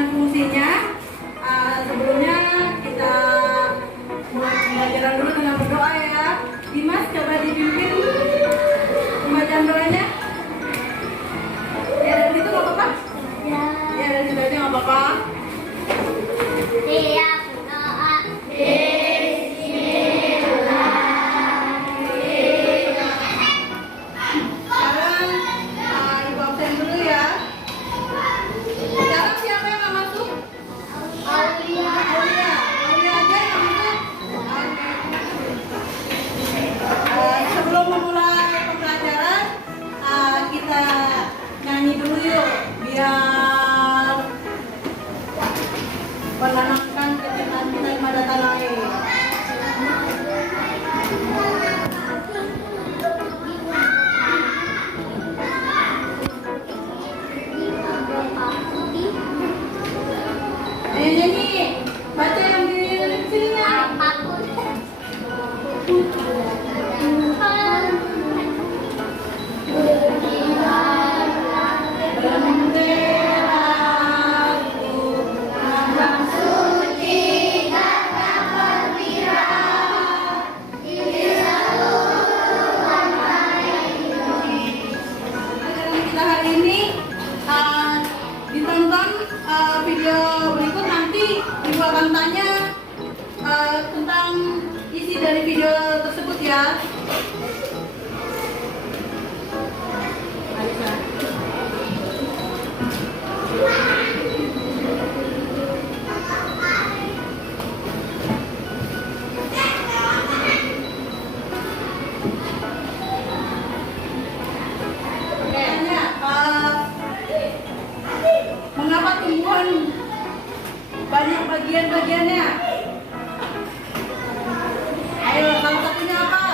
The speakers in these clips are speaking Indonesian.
dan fungsinya. Sebelumnya kita buat pembelajaran dulu dengan berdoa ya. Dimas, coba dipimpin pembacaan doanya. Ya dari situ nggak apa-apa? Ya dari situ aja nggak apa-apa. Siap doa. Sekarang ibu absen dulu ya. Sekarang siapa yang nggak masuk? Aulia aja yang masuk. Sebelum memulai pembelajaran, kita nyanyi dulu yuk, biar menanamkan kecintaan kita kepada tanah air. Ayo nyanyi, baca yang di sininya. Kita hari ini ditonton video berikut, nanti ibu akan tanya tentang isi dari video tersebut ya. Alisa. Mengapa tumbuhan banyak bagian-bagiannya? Ayo, salah satunya apa?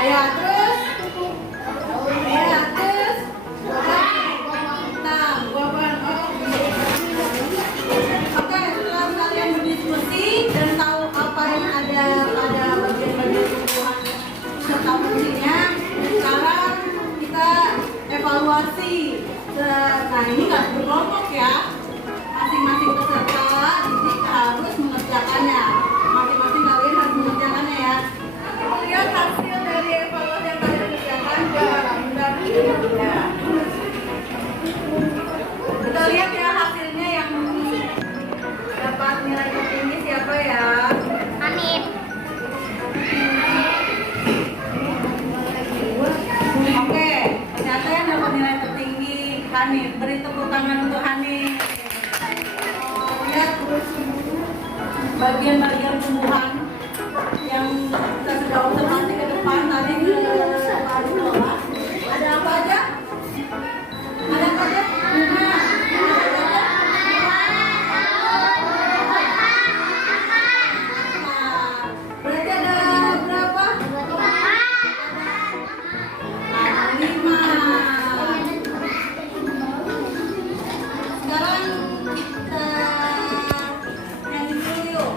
Ayo, terus? Ayo, terus? Nah, buah-buahan. Oke, setelah kalian berdiskusi dan tahu apa yang ada pada bagian-bagian tumbuhan serta fungsinya, sekarang kita evaluasi. Nah, ini nggak berkelompok ya. Masing-masing peserta didik harus mengerjakannya. Masing-masing kalian harus mengerjakannya ya. Lihat hasil dari evaluasi yang kalian kerjakan. Mudah-mudahan. Kita lihat ya hasilnya, yang dapat nilai tertinggi siapa ya? Hanif. Oke, ternyata yang dapat nilai tertinggi Hanif. Beri tepuk tangan untuk Hanif. Lihat bagian-bagian tumbuhan yang kita sudah observasi ke depan tadi ke bawah. Ada apa aja? Ada apa aja? Bunga. Berarti ada berapa? Ada 5. Sekarang kita nyanyi dulu yuk.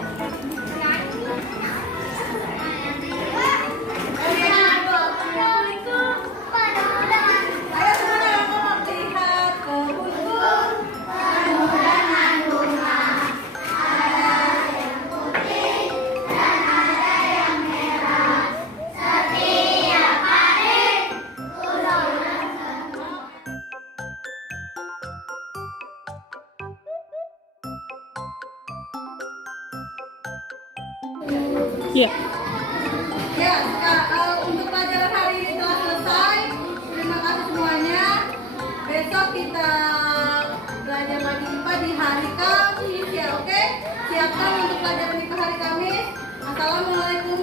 Ayo semuanya ngomong, lihat kebunku penuh dengan bunga. Ada yang putih dan ada yang merah. Setiap hari Iya. Ya, untuk pelajaran hari ini telah selesai. Terima kasih semuanya. Besok kita belajar lagi IPA di hari Kamis ya, oke? Siapkan untuk pelajaran IPA hari Kamis. Assalamualaikum